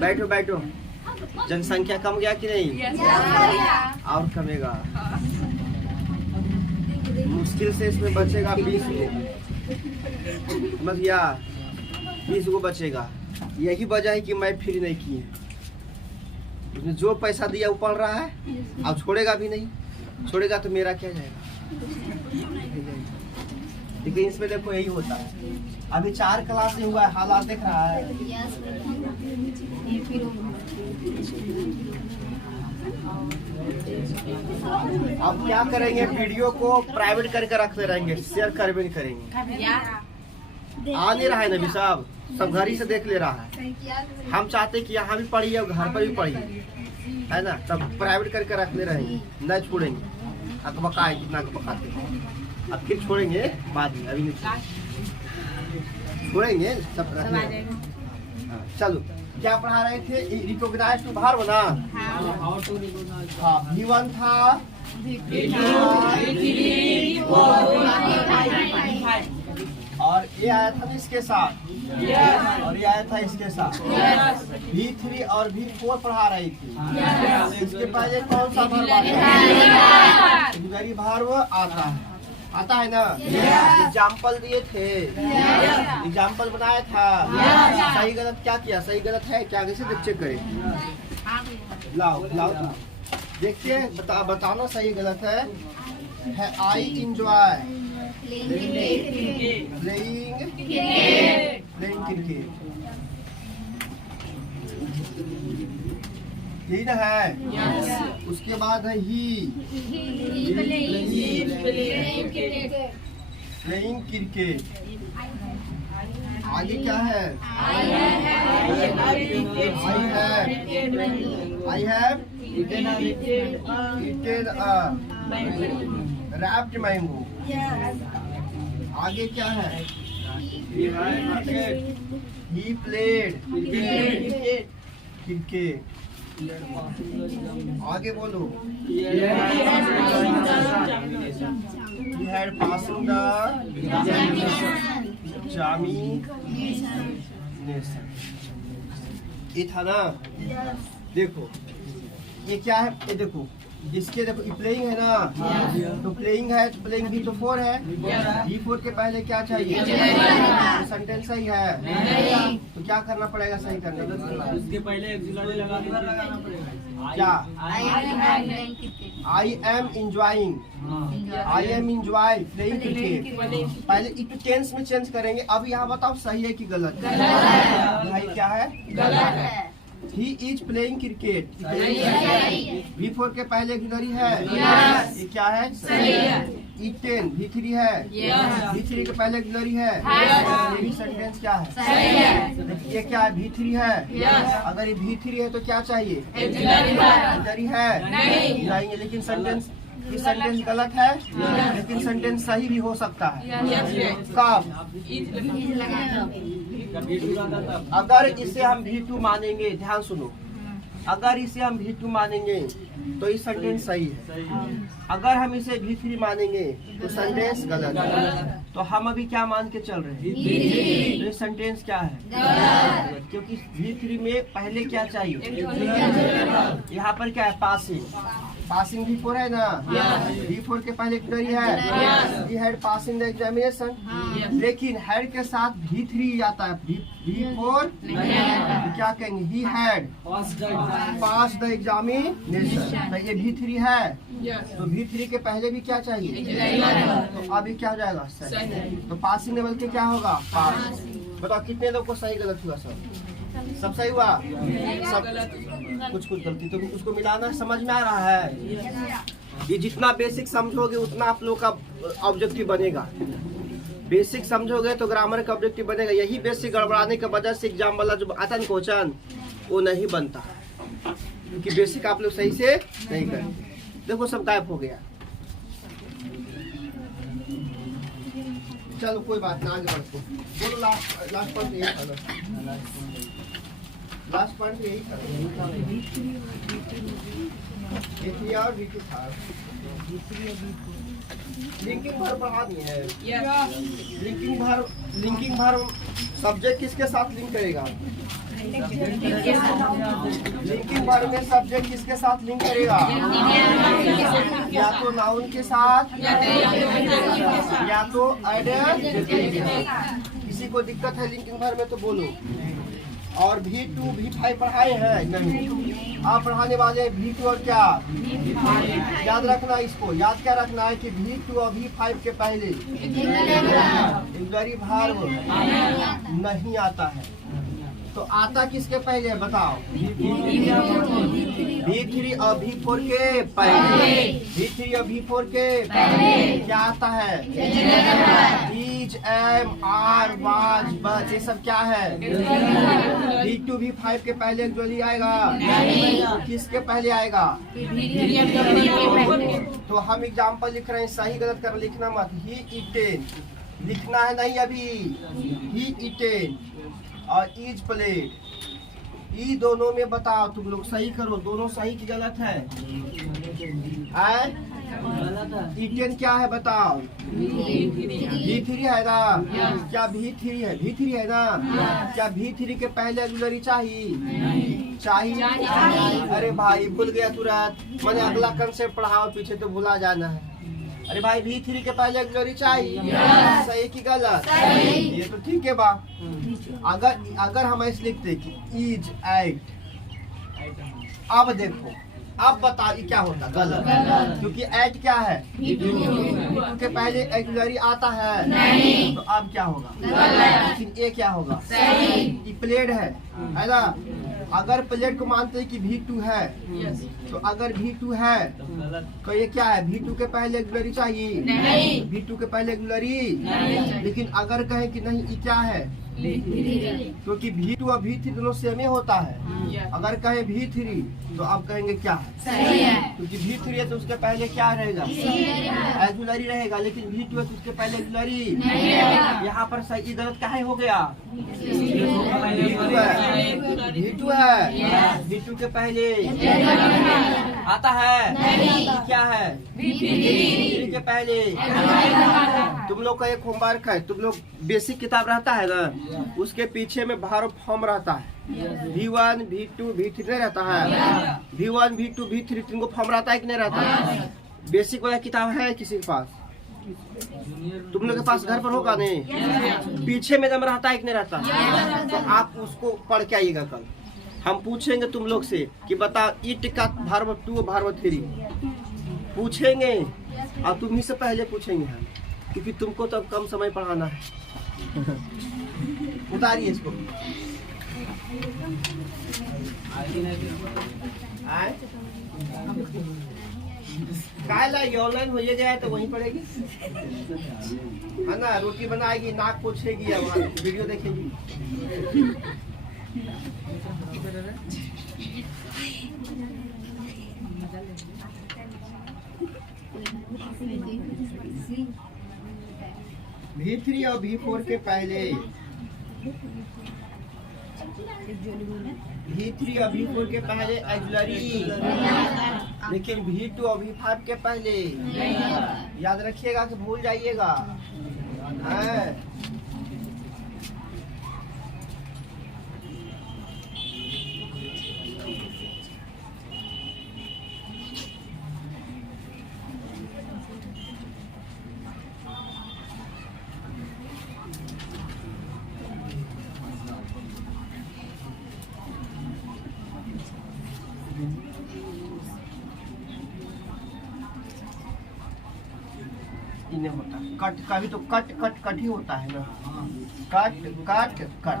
बैठो बैठो। जनसंख्या कम गया कि नहीं? और कमेगा। मुश्किल से इसमें बचेगा 20 गो, समझ गया? 20 गो बचेगा। यही वजह है कि मैं फ्री नहीं की है। उसने जो पैसा दिया वो पढ़ रहा है, अब छोड़ेगा भी नहीं। छोड़ेगा तो मेरा क्या जाएगा? लेकिन इसमें देखो यही होता है। अभी 4 क्लास से हुआ है, हालात देख रहा है। अब क्या करेंगे, वीडियो को प्राइवेट करके रखते रहेंगे, शेयर कर भी नहीं करेंगे। आ नहीं रहा है नबी साहब, सब घर ही से देख ले रहा है। हम चाहते कि यहाँ भी पढ़िए और घर पर भी पढ़िए, है ना? तब प्राइवेट करके रखते रहेंगे, न छोड़ेंगे। अकबका है कितना अकबकाते हैं, अब फिर छोड़ेंगे बाद में, अभी नहीं छोड़ेंगे, सब रखने। चलो क्या पढ़ा रहे थे? रिकॉग्नाइज टू भार बना। हाँ, V1 था, और ये आया था इसके साथ, और ये आया था इसके साथ। V3 और V4 पढ़ा रही थी। इसके पहले कौन सा भार भार वो आता है ना? एग्जाम्पल दिए थे, एग्जाम्पल बनाया था। सही गलत क्या किया? सही गलत है क्या? कैसे चेक करें? लाओ लाओ देखते हैं, बताना सही गलत है। आई इंजॉय प्लेइंग क्रिकेट, यही ना है? उसके बाद है ही प्लेइंग क्रिकेट। आगे क्या है? I have eaten wrapped mango। आगे क्या है? He played cricket। आगे बोलो। He had passing the examination। ये था ना? देखो ये क्या है? ये देखो इसके, देखो प्लेइंग है ना? तो प्लेइंग है तो प्लेइंग भी तो 4 है। V4 के पहले क्या चाहिए? सेंटेंस सही है तो क्या करना पड़ेगा? सही करने उसके पहले लगाना पड़ेगा। क्या? I am enjoying playing cricket. पहले इट टेंस में चेंज करेंगे। अब यहाँ बताओ सही है कि गलत? भाई क्या है? गलत है। He is playing cricket। V4 के पहले ऑक्सिलरी है। ये क्या है? सही है। eaten V3 है। V3 के पहले ऑक्सिलरी है। ये सेंटेंस क्या है? सही है। ये क्या है? V3 है। अगर ये V3 है तो क्या चाहिए? ऑक्सिलरी है नहीं, लेकिन सेंटेंस ये सेंटेंस गलत है, लेकिन सेंटेंस सही भी हो सकता है। कब? अगर इसे हम V2 मानेंगे, ध्यान सुनो, अगर इसे हम V2 मानेंगे तो ये सेंटेंस सही है। अगर हम इसे V3 मानेंगे तो सेंटेंस गलत है। तो हम अभी क्या मान के चल रहे हैं? तो ये सेंटेंस क्या है? क्योंकि V3 में पहले क्या चाहिए? यहाँ पर क्या है? पासिंग V4 है ना? V4 के पहले ऑक्सिलरी है। He had passing the examination। लेकिन हैड के साथ V3 आता है, V4 तो क्या कहेंगे? He had passed the examination। तो ये V3 है तो V3 के पहले भी क्या चाहिए? तो अभी क्या हो जाएगा? सही। तो पासिंग लेवल के क्या होगा? पास। बताओ कितने लोग को सही गलत हुआ? सब सही हुआ? सब कुछ गलती तो उसको मिलाना समझ में आ रहा है? ये जितना बेसिक समझोगे उतना आप लोग का ऑब्जेक्टिव बनेगा। बेसिक समझोगे तो ग्रामर का ऑब्जेक्टिव बनेगा। यही बेसिक गड़बड़ाने की वजह से एग्जाम वाला जो आता है क्वेश्चन वो नहीं बनता, क्योंकि बेसिक आप लोग सही से नहीं करते। देखो सब गायब हो गया। चलो कोई बात ना, आगे बढ़ते। बोलो लास्ट पॉइंट यही था। लास्ट पॉइंट यही था। और V2 था। लिंकिंग वर्ब पढ़ा दिए हैं। लिंकिंग वर्ब सब्जेक्ट किसके साथ लिंक करेगा? लिंकिंग वर्ब में सब्जेक्ट किसके साथ लिंक करेगा? या तो नाउन के साथ या तो एडजेक्टिव। किसी को दिक्कत है लिंकिंग वर्ब में तो बोलो। और V2 V5 पढ़ाए हैं नहीं? आप पढ़ाने वाले V2 और क्या याद रखना, इसको याद क्या रखना है कि V2 और V5 के पहले ऑक्सिलरी वर्ब नहीं आता है। तो आता किसके पहले बताओ? V3 और V4 के पहले। V3 और V4 के पहले क्या आता है? इज, एम, आर, वाज, बस, ये सब क्या है? V2 V5 के पहले ऑक्सिलरी आएगा? तो किसके पहले आएगा? तो हम एग्जाम्पल लिख रहे हैं, सही गलत कर लिखना मत। ही इटेन लिखना है नहीं अभी। ही इटेन और इज प्लेड, ई दोनों में बताओ तुम लोग, सही करो। दोनों सही की गलत है? इटेन क्या है बताओ? V3 है ना? क्या V3 है? V3 है ना? क्या V3 के पहले ऑक्सिलरी चाहिए? अरे भाई भूल गया तुरंत। मैंने अगला कंसेप्ट पढ़ाओ, पीछे तो भूला जाना है। अरे भाई V3 के पहले ऑक्सिलरी चाहिए? सही की गलत? ये तो ठीक है बा। अगर हम ऐसे लिखते कि इज एट, अब देखो, अब बताइए क्या होता? गलत, क्योंकि एट क्या है? V2 के पहले ऑक्सिलरी आता है नहीं। तो अब क्या होगा? लेकिन ये क्या होगा? ये प्लेड है ना? अगर प्लेड को मानते हैं कि V2 है, तो अगर V2 है तो ये क्या है? V2 के पहले ऑक्सिलरी चाहिए नहीं। V2 के पहले ऑक्सिलरी, लेकिन अगर कहें कि नहीं ये क्या है? क्योंकि V2 और V3 दोनों सेम ही होता है। अगर कहें V3 तो आप कहेंगे क्या है? सही है। क्योंकि V3 है तो उसके पहले क्या रहेगा? ऑक्सिलरी रहेगा। लेकिन V2 है तो उसके पहले ऑक्सिलरी नहीं रहेगा। यहाँ पर सही गलत काहे हो गया? V2 है, V2 के पहले आता है क्या है? V3 के पहले। तुम लोग का एक होमवर्क है, तुम लोग बेसिक किताब रहता है ना, उसके पीछे में वर्ब फॉर्म रहता है। V1 V2 V3 नहीं रहता है? V1 V2 V3 तीन को फॉर्म रहता है कि नहीं रहता है? बेसिक वाला किताब है किसी के पास? तुम लोग के पास घर पर होगा नहीं? पीछे में दम रहता है कि नहीं रहता? तो आप उसको पढ़ के आइएगा। कल हम पूछेंगे तुम लोग से कि बताओ इट का वर्ब 2 वर्ब 3 पूछेंगे, और तुम ही से पहले पूछेंगे हम, क्योंकि तुमको तो कम समय पढ़ाना है। उतारिए इसको। काला ऑनलाइन हो जाए तो वहीं पड़ेगी है ना? रोटी बनाएगी, नाक पोछेगी, वीडियो देखेगी। V3 और V4 के पहले, V3 और V4 के पहले ऑक्सिलरी, लेकिन V2 और V5 के पहले। याद रखिएगा कि भूल जाइएगा। इन्हें होता कट का भी तो कट कट कट ही होता है ना। कट कट कट,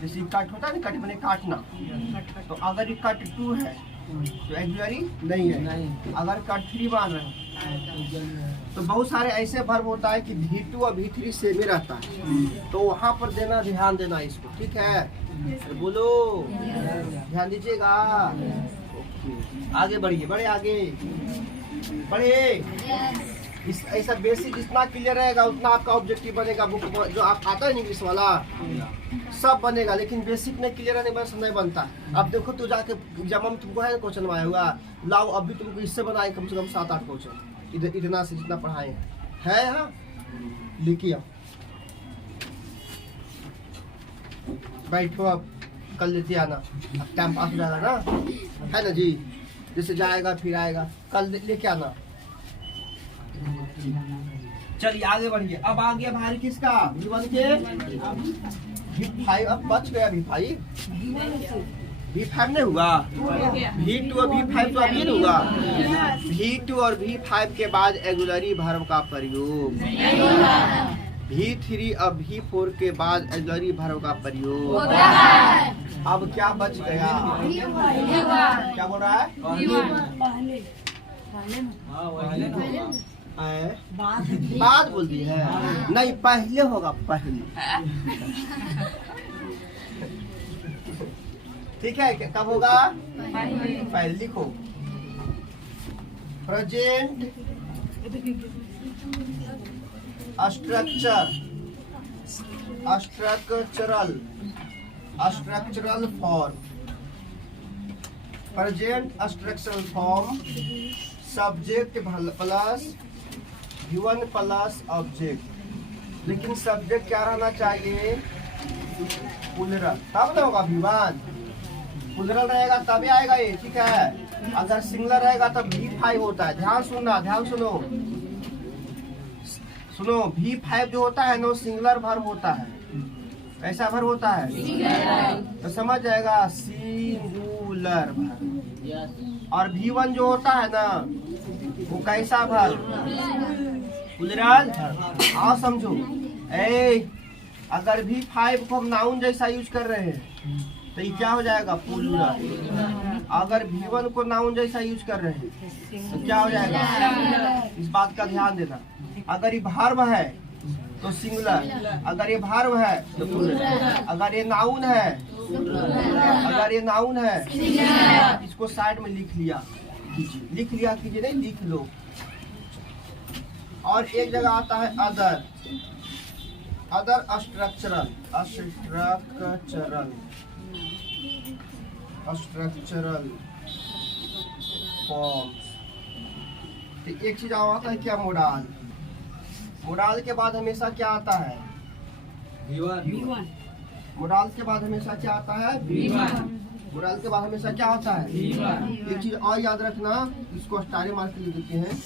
जैसे कट होता है ना, कट मैंने काटना। तो अगर ये कट 2 है तो ऑक्सिलरी नहीं है। अगर कट 3 मान रहे हैं तो बहुत सारे ऐसे वर्ब होता है कि V2 और V3 सेम ही रहता है। तो वहाँ पर देना, ध्यान देना इसको, ठीक है? बोलो, ध्यान दीजिएगा। आगे बढ़िए, बड़े आगे बढ़े। ऐसा बेसिक जितना क्लियर रहेगा उतना आपका ऑब्जेक्टिव बनेगा। बुक जो आप आता है इंग्लिश वाला सब बनेगा, लेकिन बेसिक नहीं क्लियर रहने बस नहीं बनता। अब देखो तो जाके जब हम तुमको है क्वेश्चन आया हुआ, लाओ अभी तुमको इससे बनाए कम से कम 7-8 क्वेश्चन। इधर इतना से जितना पढ़ाए है यहाँ लिखिए। आप बैठो, अब कल लेते आना, अब टाइम पास हो जाएगा ना, है ना जी। जैसे जाएगा फिर आएगा, कल लेके आना। चलिए आगे बढ़िए। अब आ गया भारी किसका, V1 के V5। अब बच गया V5 नहीं हुआ, V2 और V5 तो अभी नहीं हुआ। V2 और V5 के बाद ऑक्सिलरी वर्ब का प्रयोग, V3 और V4 के बाद ऑक्सिलरी वर्ब का प्रयोग। अब क्या बच गया, क्या बोल रहा है, बाद बोल दी है, नहीं पहले होगा, पहले। ठीक है, कब होगा, पहले लिखो। Present structural form, present structural form subject plus V1 plus object. लेकिन सब्जेक्ट क्या रहना चाहिए, प्लूरल, तब ना होगा V1। प्लूरल रहेगा तभी आएगा ये, ठीक है। अगर सिंगुलर रहेगा तब V5 होता है। ध्यान सुनना, ध्यान सुनो सुनो। V5 जो होता है ना सिंगुलर वर्ब होता है। कैसा वर्ब होता है, तो समझ जाएगा, सिंगुलर वर्ब। और V1 जो होता है ना वो कैसा वर्ब, प्लूरल। आओ समझो, अगर V5 को हम नाउन जैसा यूज कर रहे हैं तो ये क्या हो जाएगा, प्लूरल। अगर V1 को नाउन जैसा यूज कर रहे हैं तो क्या हो जाएगा, इस बात का ध्यान देना। अगर ये वर्ब है तो सिंगुलर, अगर ये वर्ब है तो प्लूरल, अगर ये नाउन है, अगर ये नाउन है, इसको साइड में लिख लिया कीजिए, लिख लिया कीजिए, नहीं लिख लो। और एक जगह आता है अदर, अदर स्ट्रक्चरल फॉर्म्स। तो एक चीज आता है क्या, मोडाल। मोडाल के बाद हमेशा क्या आता है, V1। मोडाल के बाद हमेशा क्या आता है, V1। मोडाल के बाद हमेशा क्या आता है, V1। एक चीज और याद रखना, इसको स्टार मार्क के लिए देते हैं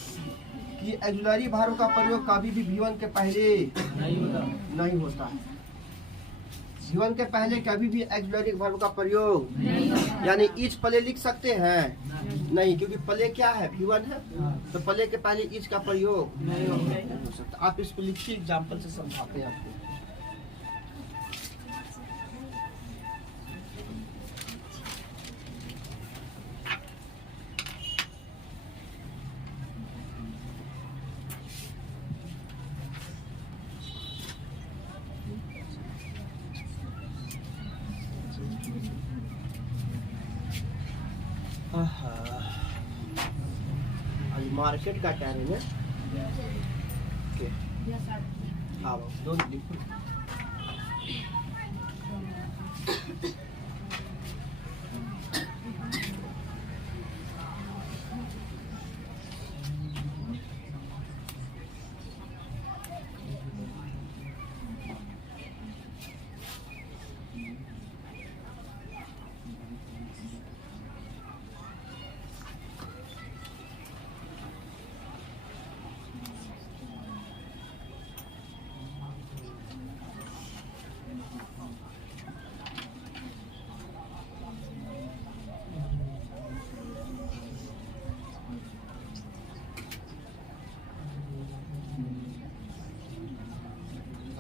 कि ऑक्सिलरी वर्ब का प्रयोग कभी भी V1 के पहले नहीं होता है। V1 के पहले कभी भी ऑक्सिलरी वर्ब का प्रयोग, यानी इज प्ले लिख सकते हैं, नहीं, क्योंकि प्ले क्या है, V1 है, तो प्ले के पहले इज का प्रयोग नहीं हो सकता। आप इसको लिखिए, एग्जाम्पल से समझाते हैं आपको। मार्केट का टाइम है, हाँ दोनों लिखो।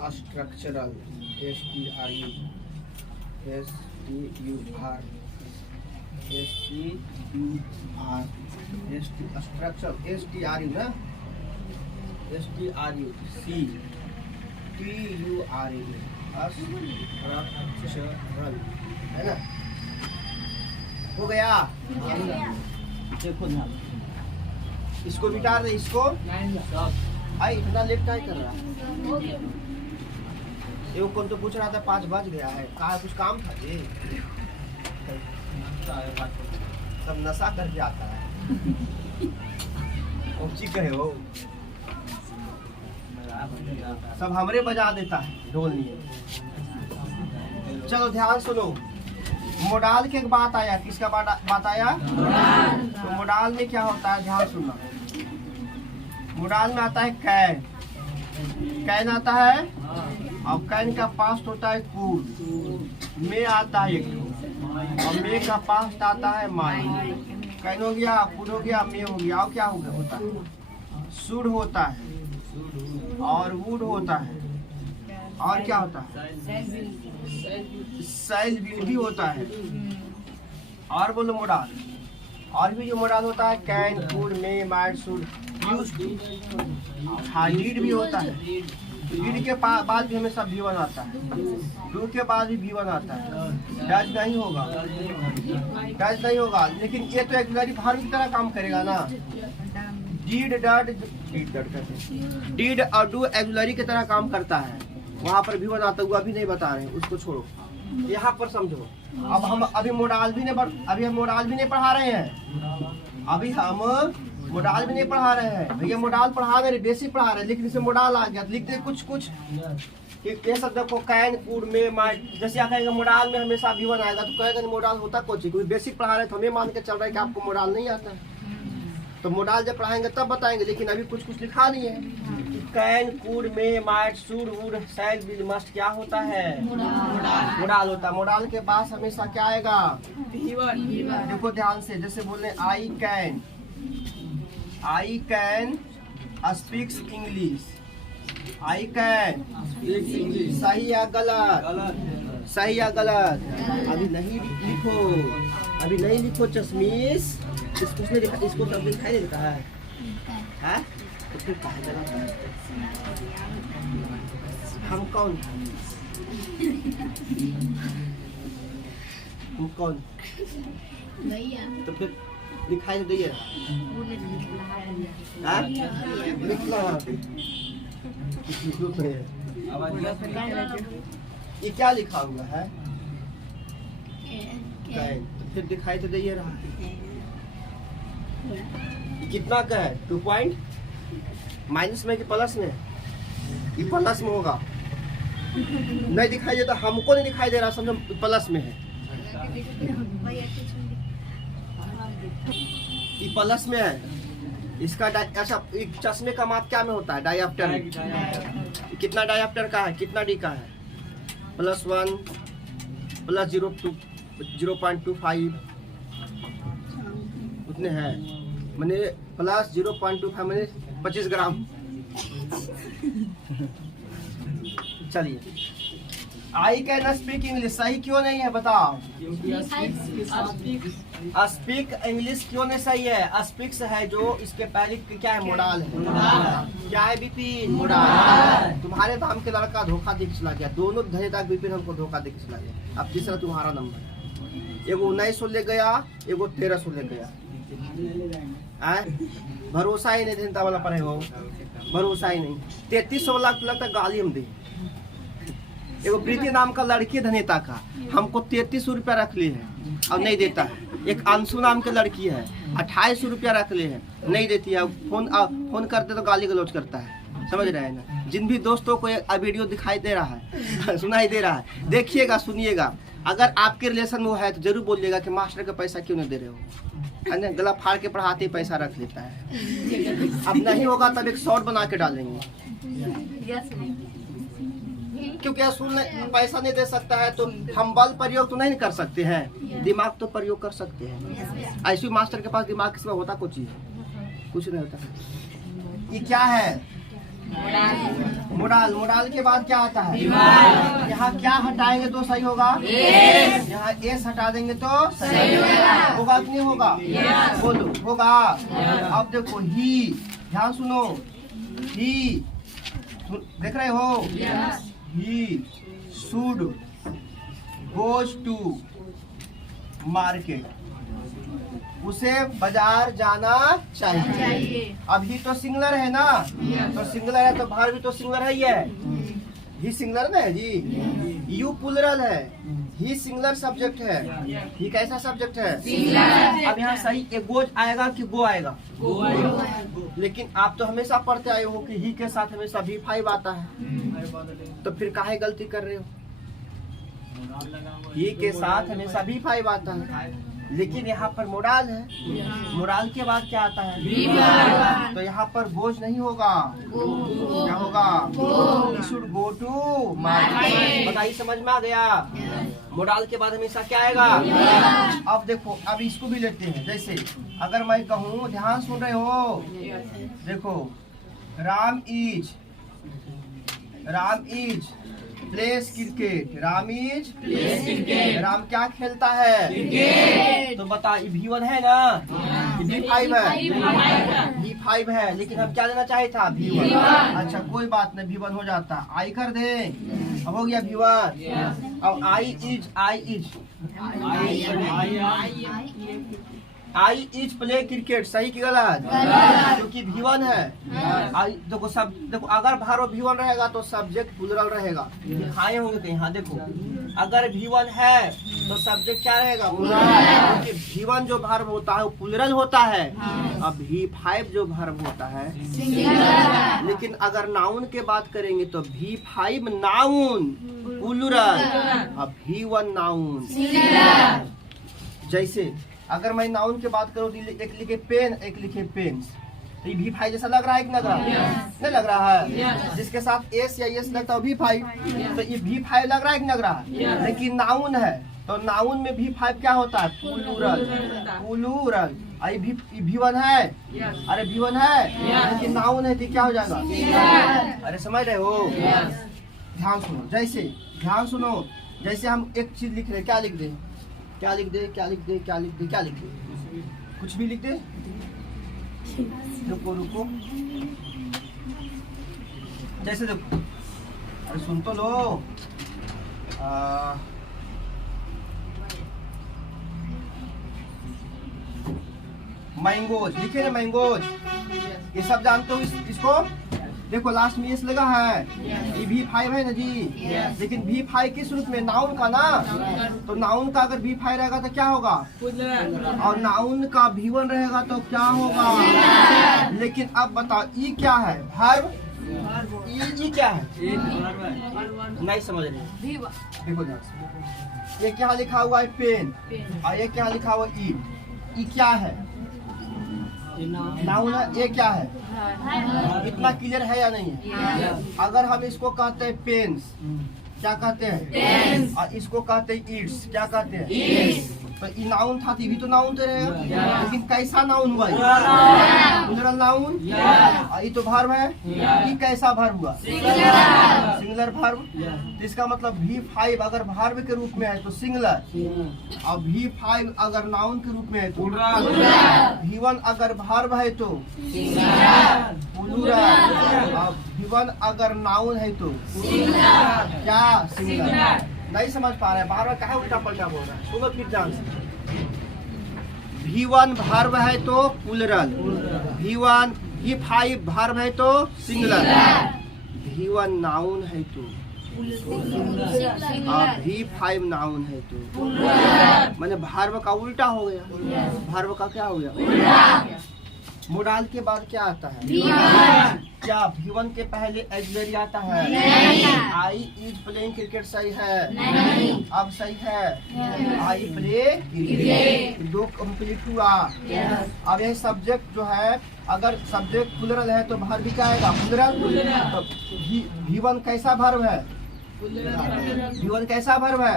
स्ट्रक्चरल स्ट्रक्चरल ना, स्ट्रक्चरल है ना। हो गया, देखो ध्यान, इसको मिटा दे, इसको आई इतना लेट क्या कर रहा है। ये कौन तो पूछ रहा था 5 बज गया है, कहा कुछ काम था जी, सब नशा करके आता है। कहे हो सब हमरे बजा देता है ढोल नहीं। चलो ध्यान सुनो, मोडाल के एक बात आया, किसका बात आया? तो मोडाल में क्या होता है, ध्यान सुनना। मोडाल में आता है कैन, कैन आता है, और कैन का पास्ट होता है कूल, में आता है एक, और में का पास्ट आता है माई। कैन हो गया, कूल हो गया, में हो गया, और क्या हो गया होता है? सुड होता है, और वुड होता है, और क्या होता है? सेल भी होता है। और बोलो मोडाल, और भी जो मोडाल होता है can, could, may, might, should, used to. हाँ, लीड भी होता है। लीड के बाद भी हमेशा V1 आता है, डू के बाद भी V1 आता है। डज नहीं होगा, डज नहीं होगा, लेकिन ये तो एक्सिलरी वर्ब की तरह काम करेगा ना। डीड, डड, डीड और डू एक्सिलरी की तरह काम करता है, वहाँ पर V1 आता हुआ भी नहीं बता रहे हैं, उसको छोड़ो, यहाँ पर समझो। अब हम अभी मोडाल भी नहीं पढ़ा रहे हैं, अभी हम मोडाल भी नहीं पढ़ा रहे हैं भैया। मोडाल पढ़ा रहे, बेसिक पढ़ा रहे हैं, लेकिन इसे मोडाल आ गया, लिखते कुछ ये सब देखो, कैन, कुड, में, माइट। जैसे आप कहेंगे मोडाल में हमेशा V1 आएगा, तो कहेगा मोडाल होता कुछ, क्योंकि बेसिक पढ़ा रहे हैं तो हमें मान के चल रहा है कि आपको मोडाल नहीं आता है। तो मोडाल जब पढ़ाएंगे तब बताएंगे, लेकिन अभी कुछ लिखा नहीं है। Can, could, may, might, should, would, shall, will, must क्या होता है? मोडाल होता है। मोडाल के पास हमेशा क्या आएगा? देखो ध्यान से, जैसे बोले I can speaks English, I can सही या गलत? सही या गलत? अभी नहीं लिखो चश्मीश, इसको तो दिखाई देता है, हाँ? तो फिर हम कौन तो फिर दिखाई दे ये क्या लिखा हुआ है? तो फिर दिखाई तो दे रहा। कितना का है? 2 पॉइंट माइनस में कि प्लस में? ये प्लस में होगा, नहीं दिखाई देता, हमको नहीं दिखाई दे रहा, समझो प्लस में है। ये प्लस में है, इसका अच्छा, चश्मे का माप क्या में होता है? डायऑप्टर में। कितना डायऑप्टर का है, कितना डी का है? +1 + 0.25 उतने हैं, मैंने +0.25 मैंने 25 ग्राम। चलिए, आई कैन स्पीक इंग्लिश सही क्यों नहीं है बताओ? स्पीक इंग्लिश क्यों नहीं सही है? स्पीक्स है जो, इसके पहले क्या है? मोडाल है। क्या है बिपिन? मोडाल। तुम्हारे नाम के लड़का धोखा दे के चला गया, दोनों धने तक बिपिन हमको धोखा दे के चला गया। अब तीसरा तुम्हारा नंबर, एगो 1900 ले गया, एगो 1300 ले गया। भरोसा ही नहीं जनता वाला पढ़े हो, भरोसा ही नहीं। 3300 वाला लगता गाली हम दे। एगो प्रीति नाम का लड़की धनेता का, हमको 3300 रुपया रख लिए है और नहीं देता है। एक अंशु नाम की लड़की है, 2800 रुपया रख लिए है, नहीं देती है। फोन करते तो गाली गलौज करता है, समझ रहे हैं ना? जिन भी दोस्तों को ये वीडियो दिखाई दे रहा है सुनाई दे रहा है, देखिएगा, सुनिएगा। अगर आपके रिलेशन में है तो जरूर बोलिएगा कि मास्टर का पैसा क्यों नहीं दे रहे हो। गला फाड़ के पढ़ाते ही पैसा रख लेता है। अब नहीं होगा तब एक शॉर्ट बना के डालेंगे, क्योंकि असूल पैसा नहीं दे सकता है तो हम बल प्रयोग तो नहीं कर सकते हैं, दिमाग तो प्रयोग कर सकते हैं। ऐसे मास्टर के पास दिमाग किस में होता कुछ नहीं होता। ये क्या है? मोडाल। मोडाल के बाद क्या आता है? यहाँ क्या हटाएंगे तो सही होगा? यहाँ एस हटा देंगे तो सही होगा कि नहीं होगा? बोलो होगा। अब देखो ही, ध्यान सुनो, ही देख रहे हो? He should goes to market, उसे बाजार जाना चाहिए। अभी तो सिंगुलर है ना, तो सिंगुलर है तो भार भी तो सिंगुलर है ही है। ही सिंगुलर ना है जी, यू प्लुरल है, ही सिंगुलर सब्जेक्ट है, ही कैसा सब्जेक्ट है? अब यहाँ सही एक गोज आएगा कि गो आएगा? लेकिन आप तो हमेशा पढ़ते आए हो कि ही के साथ हमेशा V5 आता है, तो फिर काहे गलती कर रहे हो? ही के साथ हमेशा V5 आता है, लेकिन यहाँ पर मोराल है, मोराल के बाद क्या आता है? तो यहाँ पर गोज नहीं होगा, क्या होगा? He should go to market। बताइए, समझ में आ गया? मोराल के बाद हमेशा क्या आएगा? अब देखो, अब इसको भी लेते हैं। जैसे अगर मैं कहूँ, ध्यान सुन रहे हो? देखो, Ram is place cricket. Ram is place cricket. Ram क्या खेलता है? क्रिकेट। तो बता, V1 है ना? V5 है, V5 है, लेकिन हम क्या लेना चाहिए था? V1। अच्छा, कोई बात नहीं, V1 हो जाता। आई कर दे, अब हो गया V1। अब आई इज प्ले क्रिकेट, सही की गलत? क्योंकि V1 है। आई देखो, सब देखो, अगर भार्ब V1 रहेगा तो सब्जेक्ट प्लुरल रहेगा। दिखाए होंगे कहीं, हाँ देखो, अगर V1 है तो सब्जेक्ट क्या रहेगा? प्लुरल। क्योंकि V1 जो भार्ब होता है वो प्लुरल होता है। अब V5 जो भार्ब होता है सिंगुलर। लेकिन अगर नाउन के बात करेंगे तो V5 नाउन प्लुरल, अब V1 नाउन सिंगुलर। जैसे अगर मैं नाउन की बात करूँ, एक लिखे पेन, एक लिखे पेन्स, तो ये V5 जैसा लग रहा है कि लग रहा है? नहीं लग रहा है। जिसके साथ एस या एस लगता है V5, तो ये V5 लग रहा है कि लग रहा है? लेकिन नाउन है, तो नाउन में V5 क्या होता है? प्लुरल। V1 है, अरे V1 है, लेकिन नाउन है तो क्या हो जाएगा? अरे समझ रहे हो? ध्यान सुनो, ध्यान सुनो। जैसे हम एक चीज लिख रहे, क्या लिख दे? कुछ भी लिख दे। रुको, जैसे देखो, अरे सुन तो लो। मैंगोज लिखे ना, मैंगोज, ये सब जानते हो इसको? देखो लास्ट में एस लगा है, ये V5 है ना जी। लेकिन V5 किस रूप में? नाउन का ना। तो नाउन का अगर V5 रहेगा तो क्या होगा? और नाउन का V1 रहेगा तो क्या होगा? लेकिन अब बताओ, ई क्या है? वर्ब। ई क्या है? नहीं समझ रहे? देखो ये क्या लिखा हुआ है? पेन। और ये क्या लिखा हुआ? ई क्या है? नाउन है। ये क्या है? इतना क्लियर है या नहीं है? अगर हम इसको कहते हैं पेन्स, क्या कहते हैं? और इसको कहते हैं ईट्स, क्या कहते हैं? तो ये नाउन था, भी तो नाउन तो रहेगा, लेकिन कैसा नाउन हुआ? Plural noun. ये तो वर्ब है, ये कैसा वर्ब हुआ? Singular verb. तो इसका मतलब V5 अगर वर्ब के रूप में है तो सिंगुलर, और V5 अगर नाउन के रूप में है तो V1 अगर वर्ब है तो प्लुरल, और V1 अगर नाउन है तो क्या? सिंगुलर। नहीं समझ पा रहे? बार बार कहा उल्टा पलटा बोल रहा है? सुनो फिर ध्यान से। V1 वर्ब है तो प्लुरल, V5 वर्ब है तो सिंगुलर, V1 नाउन है तो, और V5 नाउन है तो मैंने वर्ब का उल्टा हो गया। वर्ब का क्या हो गया? मोडाल के बाद क्या आता है? क्या V1 के पहले ऑक्सिलरी आता है? आई इज प्लेइंग क्रिकेट सही है? अब सही है, आई प्ले क्रिकेट, दो कंप्लीट हुआ। अब यह सब्जेक्ट जो है, अगर सब्जेक्ट प्लुरल है तो वर्ब भी क्या आएगा? प्लुरल। तो V1 कैसा वर्ब है? V1 कैसा वर्ब है?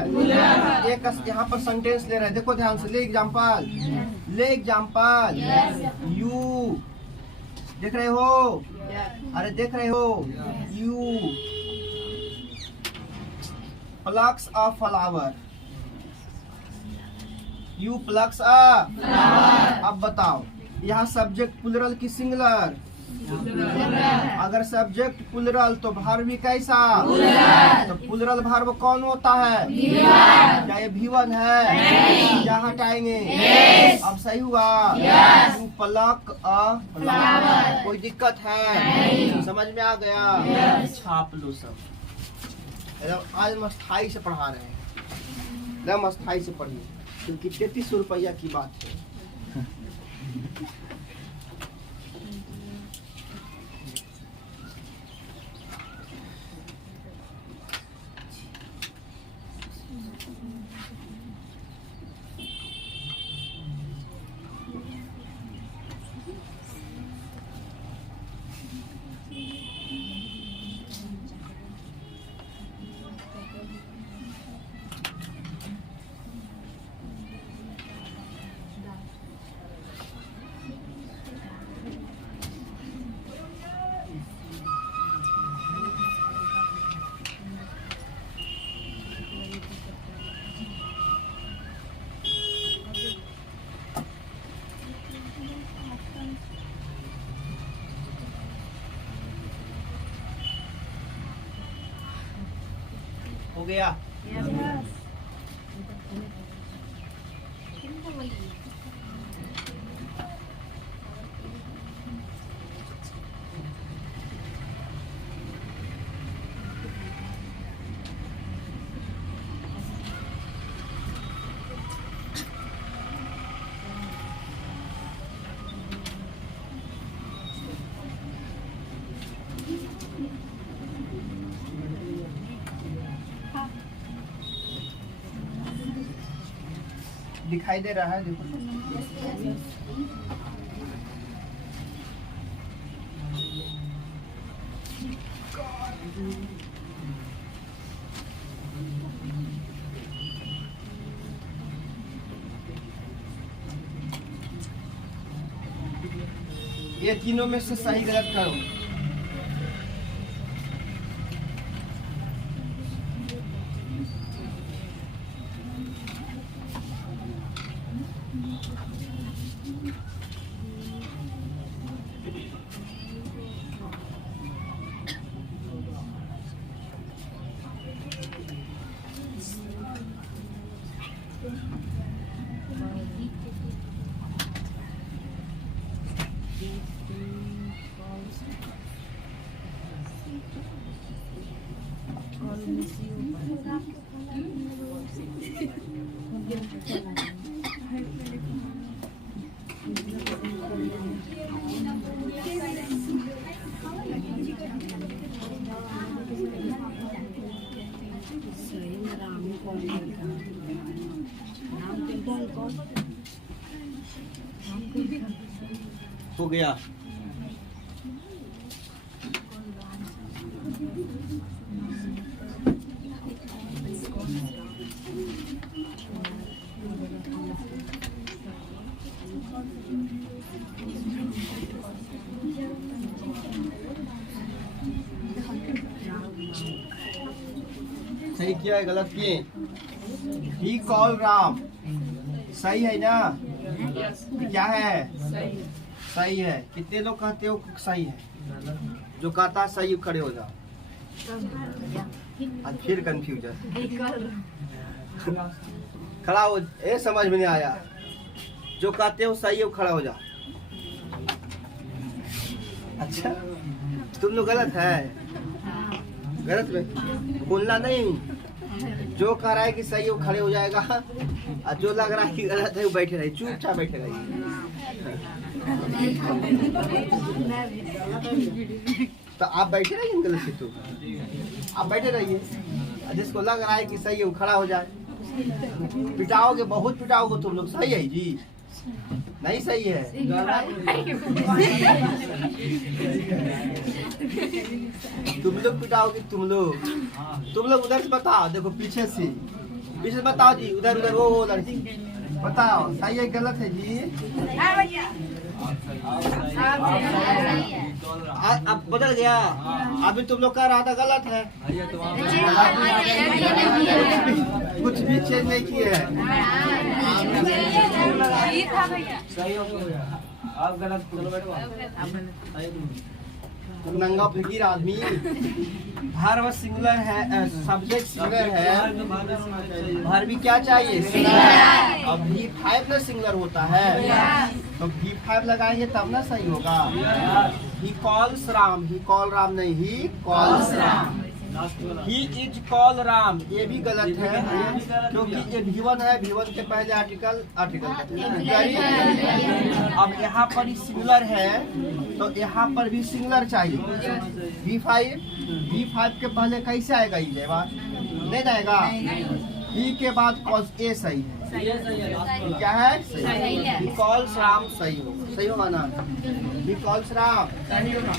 एक यहाँ पर सेंटेंस ले रहे हैं, देखो ध्यान से। ले एग्जाम्पल, यू देख रहे हो? अरे देख रहे हो? You plucks a flower, you plucks a flower. अब बताओ, यहाँ सब्जेक्ट प्लुरल की सिंगुलर? अगर सब्जेक्ट प्लुरल तो वर्ब भी कैसा? तो प्लुरल वर्ब कौन होता है? क्या ये V1 है? क्या हटाएंगे? अब सही हुआ। You pluck a flower. कोई दिक्कत है? समझ में आ गया? छाप लो सब, आज मस्त हाई से पढ़ा रहे हैं। एकदम अस्थाई से पढ़िए, क्योंकि 33 रुपया की बात है। हो गया? दिखाई दे रहा है, देखो। ये तीनों में से सही गलत करो। हो गया। सही किया है, गलत किए? ही कॉल राम, सही है ना? क्या है? सही है। कितने लोग कहते हो सही है? जो कहता है सही, खड़े हो जाओ। फिर कंफ्यूजन। खड़ा हो, ये समझ में नहीं आया। जो कहते हो सही है, खड़ा हो जाओ। अच्छा, तुम लोग गलत है। गलत में बोलना नहीं। जो कह रहा है कि सही है, वो खड़े हो जाएगा, और जो लग रहा है कि गलत है, वो बैठे रहे, चुपचाप बैठे रहिए। तो आप बैठे रहिए, गलत है तो आप बैठे रहिए। जिसको लग रहा है कि सही है, वो खड़ा हो जाए। पिटाओगे, बहुत पिटाओगे तुम लोग। सही है जी? नहीं सही है? तुम लोग पिटाओगे, तुम लोग उधर से बताओ। देखो पीछे से बताओ जी। उधर उधर वो उधर बताओ, सही है गलत है जी? अब बदल गया। अभी तुम लोग कह रहा था गलत है। कुछ भी चेंज नहीं किए है। सही हो गया। आप गलत नंगा फिकीर आदमी। भार सिंगुलर है, सब्जेक्ट सिंगुलर है। भार भी क्या चाहिए? अब V5 ना सिंगुलर होता है, तो V5 लगाएंगे तब ना सही होगा। He calls Ram, he call Ram नहीं, he calls Ram. He is call Ram, ये भी गलत है क्योंकि ये V1 है, V1 के पहले आर्टिकल अब यहाँ पर ही सिंगुलर है तो यहाँ पर भी सिंगुलर चाहिए। V5 के पहले कैसे आएगा ये जवाब? नहीं जाएगा। ही के बाद कॉल्स ए सही है। क्या है? सही है। ही कॉल्स राम सही होगा, सही होगा ना? ही कॉल्स राम सही होगा।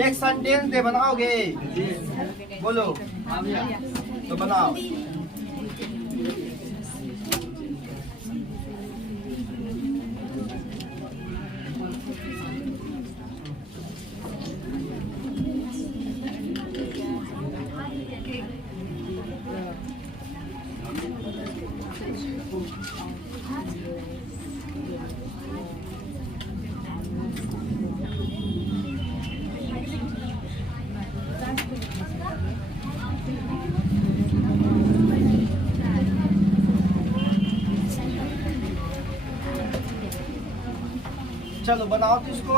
एक सेंटेंस दे बनाओगे? बोलो तो बनाओ। चलो बनाओ तो इसको।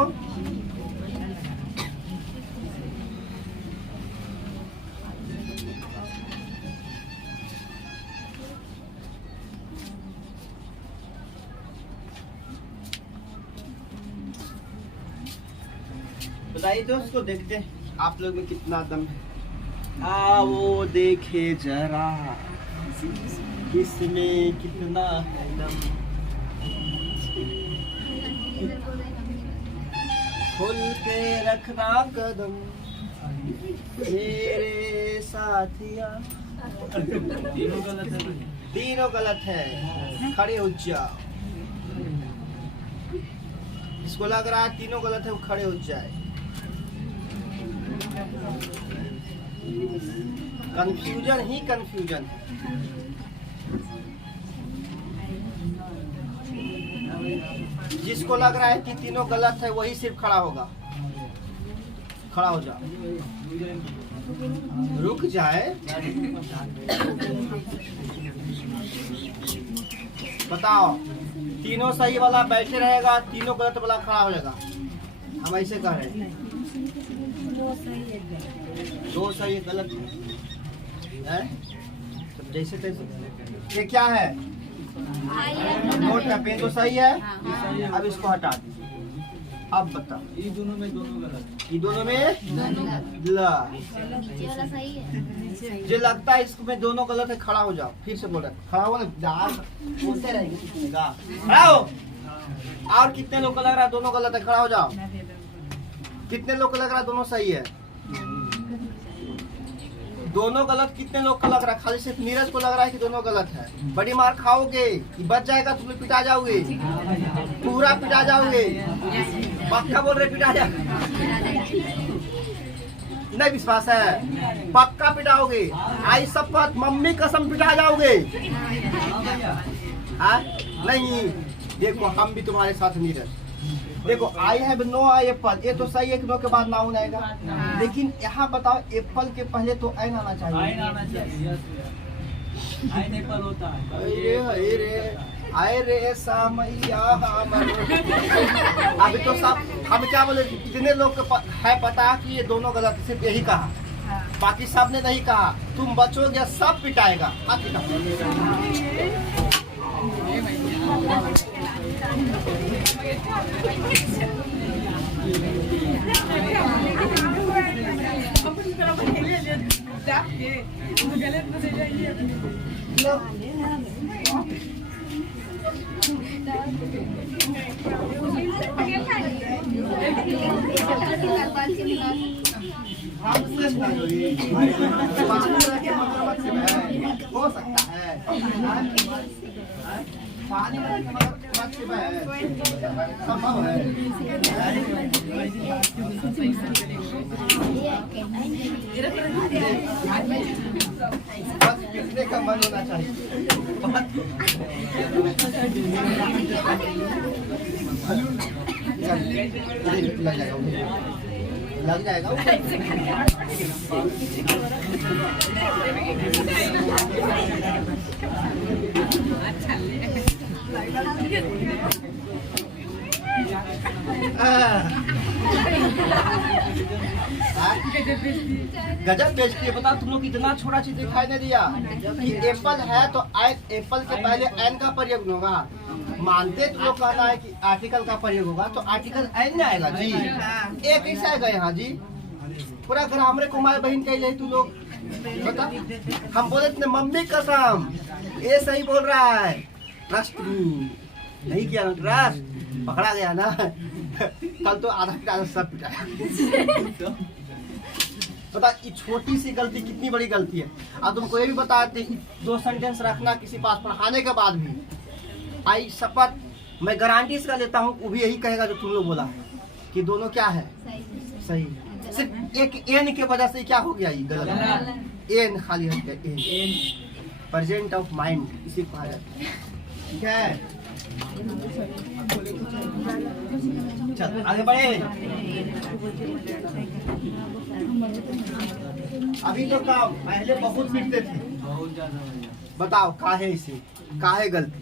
बताइए दोस्तों, देखते हैं आप लोग में कितना दम है। आओ देखे जरा किसमें कितना है दम, खुल के रखना कदम मेरे साथिया। तीनों गलत है, खड़े हो जाओ। इसको लग रहा है तीनों गलत है, वो खड़े हो जाए। कंफ्यूजन ही कंफ्यूजन है। जिसको लग रहा है कि तीनों गलत है वही सिर्फ खड़ा होगा। खड़ा हो जाओ, रुक जाए। बताओ, तीनों सही वाला बैठे रहेगा, तीनों गलत वाला खड़ा हो जाएगा। हम ऐसे कह रहे हैं, दो सही गलत है तो जैसे तैसे। ये क्या है? नोट का पेन तो सही है। अब इसको हटा दीजिए। अब बताओ, ये दोनों में जो लगता है इसमें दोनों गलत है, खड़ा हो जाओ। फिर से बोल रहे, खड़ा हो ना, बोलते रहेंगे। खड़ा हो। और कितने लोग को लग रहा है दोनों गलत है? खड़ा हो जाओ। कितने लोग को लग रहा है दोनों सही है? दोनों गलत। कितने लोग को लग रहा है? खाली सिर्फ नीरज को लग रहा है कि दोनों गलत है। बड़ी मार खाओगे, बच जाएगा, तुम लोग पिटा जाओगे, पूरा पिटा जाओगे। पक्का बोल रहे पिटा जाओगे? नहीं विश्वास है? पक्का पिटाओगे? आई शपथ, मम्मी कसम पिटा जाओगे। नहीं, देखो हम भी तुम्हारे साथ नीरज। देखो, आई हैव नो एप्पल, ये तो सही है कि नो के बाद नाउन आएगा। लेकिन यहाँ बताओ, एप्पल के पहले तो ऐन आना चाहिए। आए रे सामैया। अभी तो सब हम क्या बोले, कितने लोग को है पता कि ये दोनों गलत, सिर्फ यही कहा, बाकी सब ने नहीं कहा। तुम बचोगे, सब पिटाएगा। हो सकता है पानी संभव है। बस पिटने का मन होना चाहिए। लग जाएगा गजब बेचती है। बताओ तुम लोग इतना छोटा चीज दिखाई नहीं दिया कि एप्पल है तो एप्पल के पहले एन का प्रयोग होगा। मानते तुम लोग कहना है कि आर्टिकल का प्रयोग होगा तो आर्टिकल एन नहीं आएगा जी। ए कैसे आएगा यहाँ जी? पूरा ग्रामर कुमार बहन कह जाए तू लोग बता। हम बोले थे मम्मी कसम ये सही बोल रहा है। ट्रस्ट नहीं किया ना, ट्रस्ट पकड़ा गया ना। कल तो आधा पिटाया सब पिटाया। बता ये छोटी सी गलती कितनी बड़ी गलती है। अब तुमको ये भी बताते 2 सेंटेंस रखना किसी पास पढ़ाने के बाद भी। आई शपथ मैं गारंटी से लेता हूँ वो भी यही कहेगा जो तुम लोग बोला है कि दोनों क्या है सही। सिर्फ एक एन के वजह से क्या हो गया ये गलत। एन खाली हट गया। एन प्रेजेंट ऑफ माइंड इसी को कहा जाता है। ठीक है चल आगे बढ़े। अभी तो काम पहले बहुत पीटते थे। बताओ काहे इसे काहे गलती।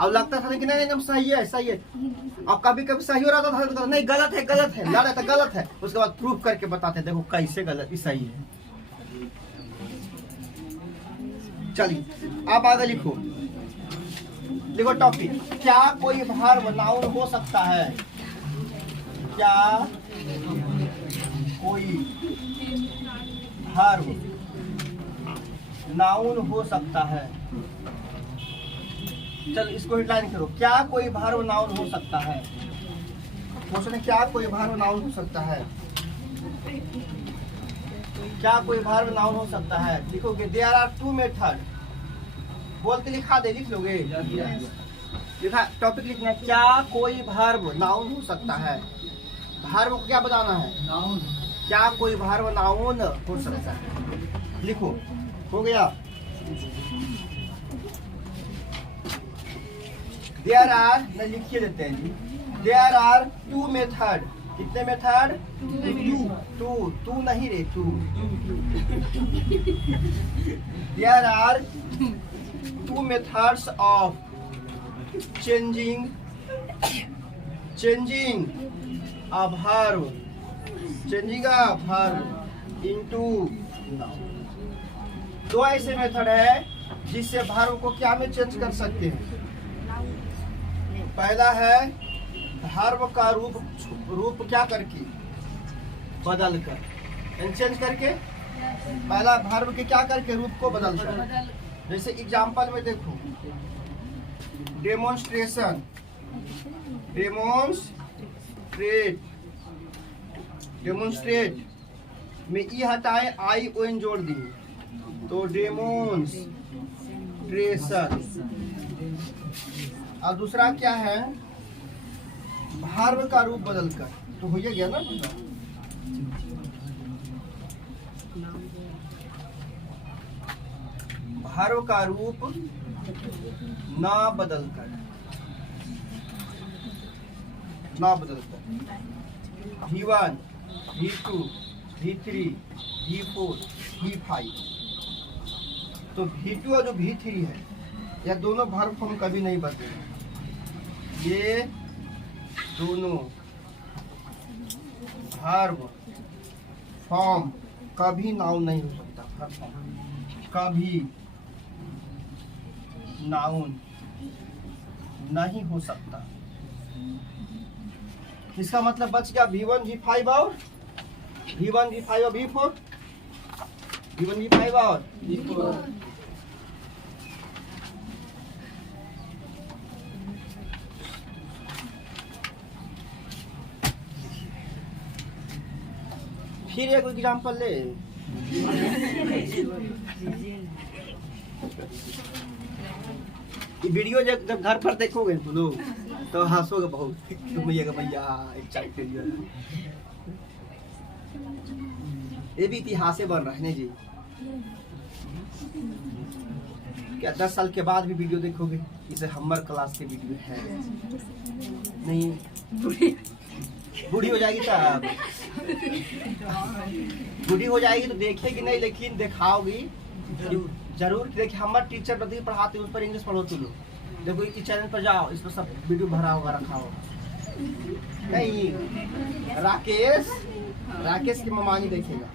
अब लगता था कि नहीं एकदम सही है सही है। अब कभी कभी सही हो रहा था तो नहीं गलत है लड़ रहा था गलत है। उसके बाद प्रूफ करके बताते देखो कैसे गलत सही है। चलिए आप आगे लिखो। लिखो टॉपिक क्या कोई भार नाउन हो सकता है। क्या कोई भार नाउन हो सकता है। चल इसको हेडलाइन करो। क्या कोई भार नाउन हो सकता है। क्वेश्चन है क्या कोई भार नाउन हो सकता है। क्या कोई भार नाउन हो सकता है। लिखोगे देयर आर 2 मेथड। बोलते लिखा दे लिख लोगे। लिखा टॉपिक लिखना है क्या कोई भार्ब नाउन हो सकता है। भार्ब को क्या बताना है नाउन। क्या कोई भार्ब नाउन हो सकता है। लिखो हो गया। देयर आर मैं लिखिए देते हैं जी। There are 2 method. कितने मेथड 2 नहीं रे 2। There are 2 methods of changing a verb into noun। 2 ऐसे मेथड है जिससे verb को क्या में चेंज कर सकते हैं। पहला है verb का रूप क्या करके बदल कर चेंज करके। पहला verb के क्या करके रूप को बदल कर। जैसे एग्जाम्पल में देखो डेमोन्स्ट्रेशन डेमोन्स्ट्रेट में ई हटाए आई ओ एन जोड़ दी तो डेमोन्स्ट्रेशन। और दूसरा क्या है भार्ब का रूप बदलकर तो हो गया ना। भार्ब का रूप ना बदलकर V1 V2 V3 V4 V5। तो V2 और जो V3 है यह दोनों भार्ब फॉर्म कभी नहीं बदलेगा। ये दोनों भार्ब फॉर्म कभी नाउन नहीं हो सकता। भार्ब फॉर्म कभी नाउन नहीं हो सकता। इसका मतलब बच गया V1 V5 और V1 V5 और V4 V1 V5 और V4। फिर एक एग्जाम्पल ले। ये वीडियो जब घर पर देखोगे तुम लोग तो हंसोगे बहुत। तुम भैया एक चाय के लिए ये भी इतिहास बन रहा है ना जी। क्या 10 साल के बाद भी वीडियो देखोगे। इसे हमर क्लास के वीडियो है नहीं। बूढ़ी हो जाएगी तब बूढ़ी हो जाएगी तो देखेगी नहीं लेकिन दिखाओगी जरूर। देखिए हमारे टीचर बता पढ़ाते उस पर इंग्लिश पढ़ो तुम लोग। देखो इस चैनल पर जाओ इस पर सब वीडियो भरा होगा रखा होगा। नहीं, राकेश, राकेश की ममानी देखेगा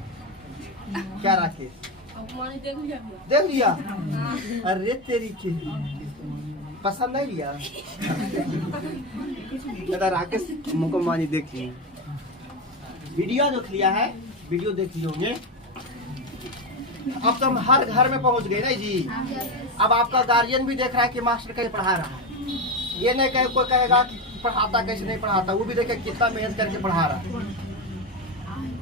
क्या? राकेश देख लिया? अरे तेरी की पसंद नहीं लिया? राकेश ममानी देख लिया, वीडियो देख लिया है, वीडियो देख लिए होंगे। अब तो हम हर घर में पहुंच गए ना जी। अब आपका गार्जियन भी देख रहा है कि मास्टर कैसे पढ़ा रहा है। ये नहीं कहे कोई कहेगा कि पढ़ाता कैसे नहीं पढ़ाता, वो भी देखे कितना मेहनत करके पढ़ा रहा है।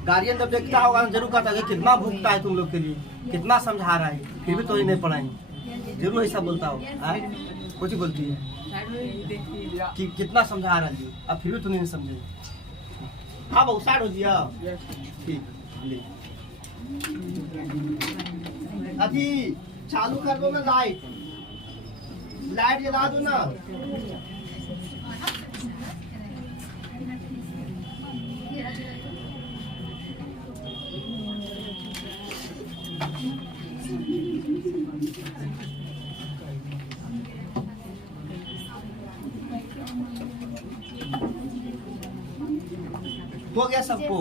गार्जियन जब देखता होगा जरूर कहता है कितना भूखता है तुम लोग के लिए, कितना समझा रहा है, फिर भी तो नहीं पढ़ाएंगे। जरूर ऐसा बोलता हो, कुछ बोलती है कि कितना समझा रहा है जी, अब फिर भी तो नहीं समझे। हाँ बहुत स्टार्ट हो गया, ठीक ले। अभी चालू कर दो ना लाइट, लाइट जला दो ना। हो गया सबको?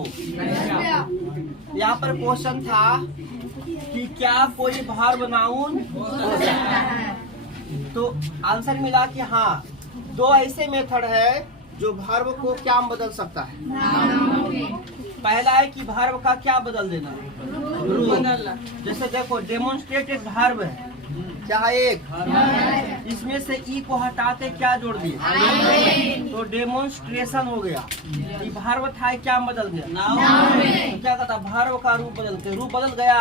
यहाँ पर क्वेश्चन था कि क्या कोई भार नाउन हो सकता है, तो आंसर मिला कि हाँ, दो ऐसे मेथड है जो भार्व को क्या बदल सकता है। पहला है कि भार्व का क्या बदल देना, रूप। जैसे देखो डेमोन्स्ट्रेटेड भार्व है, क्या एक, इसमें से ई को हटाते क्या जोड़ दिए, तो डेमोन्स्ट्रेशन हो गया। ये भार्व था क्या बदल गया, तो क्या कहता भार्व का रूप बदलते, रूप बदल गया,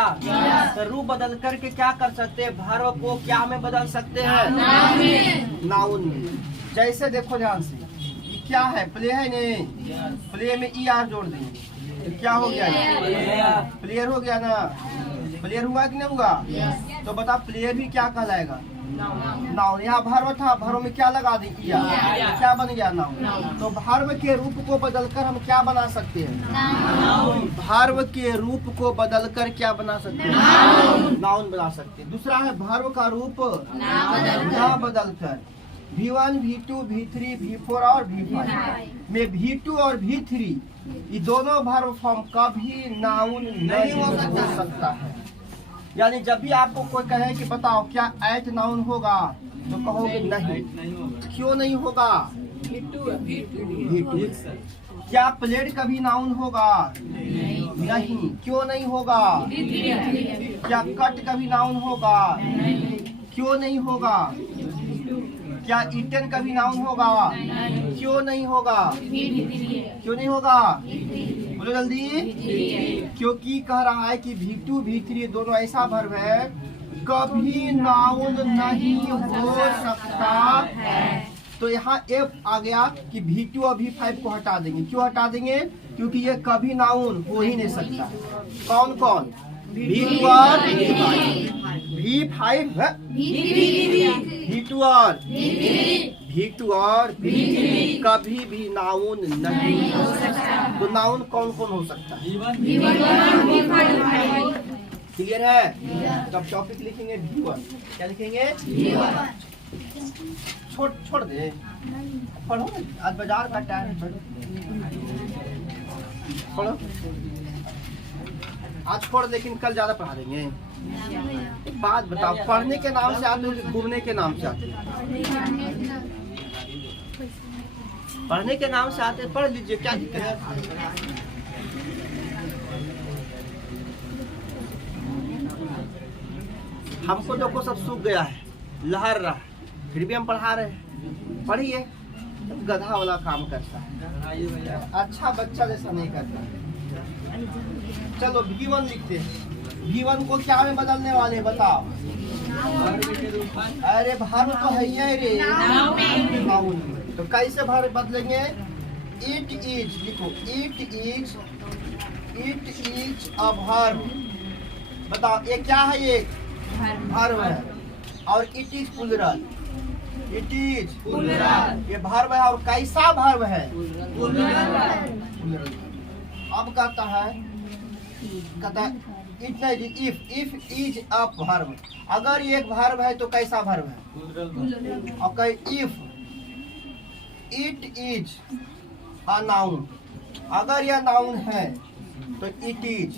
तो रूप बदल करके क्या कर सकते हैं, भार्व को क्या में बदल सकते हैं, नाउन में। जैसे देखो ध्यान से, ये क्या है, प्ले है नहीं, प्ले में ई आर जोड़ देंगे तो क्या हो गया, प्लेयर हो गया ना। प्लेयर हुआ कि नहीं हुआ, तो बता प्लेयर भी क्या कहलाएगा, नाउन। यहाँ भार्व था, भार्व में क्या लगा दी, क्या बन गया, नाउन। तो भार्व के रूप को बदलकर हम क्या बना सकते हैं, भार्व के रूप को बदलकर क्या बना सकते हैं, नाउन बना सकते हैं। दूसरा है भार्व का रूप ना बदलकर V1, V2, V3, V4 और V5 में V2 और V3 ये दोनों भार्व फॉर्म कभी नाउन नहीं हो सकता है। यानी जब भी आपको कोई कहे कि बताओ क्या एट नाउन होगा, तो कहोगे नहीं। क्यों नहीं होगा, क्या प्लेट कभी नाउन होगा, नहीं। क्यों नहीं होगा, क्या कट कभी नाउन होगा, क्यों नहीं होगा। क्या ईटन कभी नाउन होगा, क्यों नहीं होगा, क्यों नहीं होगा, बोलो जल्दी। क्योंकि कह रहा है कि V2 V3 दोनों ऐसा वर्ब है कभी नाउन नहीं हो सकता है। तो यहाँ F आ गया कि V2 और V5 को हटा देंगे। क्यों हटा देंगे, क्योंकि ये कभी नाउन हो ही नहीं सकता। कौन कौन, V2 और V5, V2 और V2 और कभी भी नाउन नहीं हो सकता। तो नाउन कौन कौन हो सकता है, क्लियर है। तब टॉपिक लिखेंगे V1, क्या लिखेंगे, छोड़ दे, पढ़ो, आज बाजार का टाइम है, पढ़ो आज छोड़, लेकिन कल ज्यादा पढ़ा देंगे। एक बात बताओ, पढ़ने के नाम से आते हो, घूमने के नाम से आते, पढ़ने के नाम से आते, पढ़ लीजिए, क्या दिक्कत है। हमको देखो सब सूख गया है, लहर रहा, फिर भी हम पढ़ा रहे हैं। पढ़िए, गधा वाला काम करता है, अच्छा बच्चा जैसा नहीं करता। चलो V1 लिखते हैं। V1 को क्या में बदलने वाले बताओ, अरे भार्व तो है ही रे, नाउन। तो कैसे भार्व बदलेंगे, इट इज लिखो, इट इज अ भार्व। बताओ ये क्या है, ये भार्व है, और it is plural, it is ये भार्व है, और कैसा भार्व है, अब कहता है इट नहीं, इफ इज अ भार्व। अगर ये एक भार्व है तो कैसा भार्व है, और if it is a noun. अगर यह नाउन है तो इट इज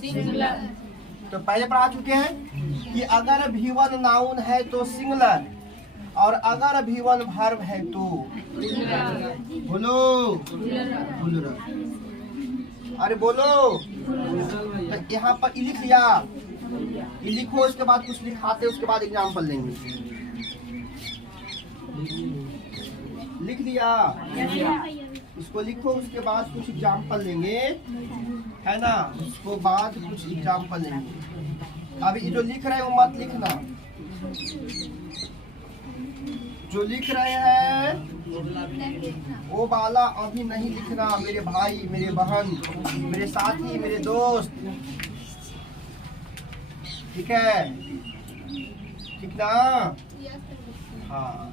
सिंगुलर। तो पहले पढ़ा चुके हैं कि अगर V1 नाउन है तो सिंगुलर, और अगर V1 वर्ब है तो बोलो प्लूरल। अरे बोलो। तो यहाँ पर लिख लिया, लिखो, उसके बाद कुछ लिखाते, उसके बाद एग्जाम्पल लेंगे। लिख लिया, इसको लिखो, उसके बाद कुछ एग्जाम्पल लेंगे, है ना, उसको बाद कुछ एग्जाम्पल लेंगे। अभी जो लिख रहे हैं वो मत लिखना, जो लिख रहे हैं वो वाला अभी नहीं लिखना, मेरे भाई, मेरे बहन, मेरे साथी, मेरे दोस्त, ठीक है, ठीक ना? हाँ,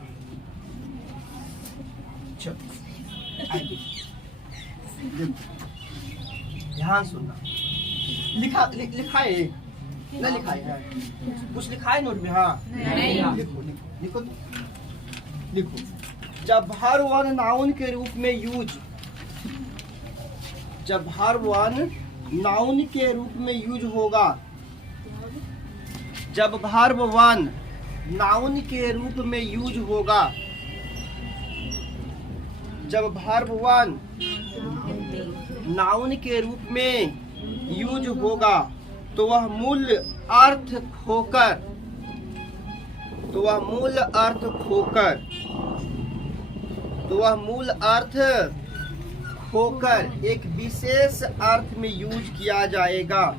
ध्यान सुनना। लिखा है ना, लिखा है कुछ लिखा है नोट में? हाँ लिखो लिखो लिखो लिखो। जब वर्ब वन नाउन के रूप में यूज, जब वर्ब वन नाउन के रूप में यूज होगा, जब वर्ब वन नाउन के रूप में यूज होगा, जब वर्ब वन नाउन के रूप में यूज होगा तो वह मूल अर्थ खोकर, तो वह मूल अर्थ खोकर, तो वह मूल अर्थ खोकर एक विशेष अर्थ में यूज किया जाएगा,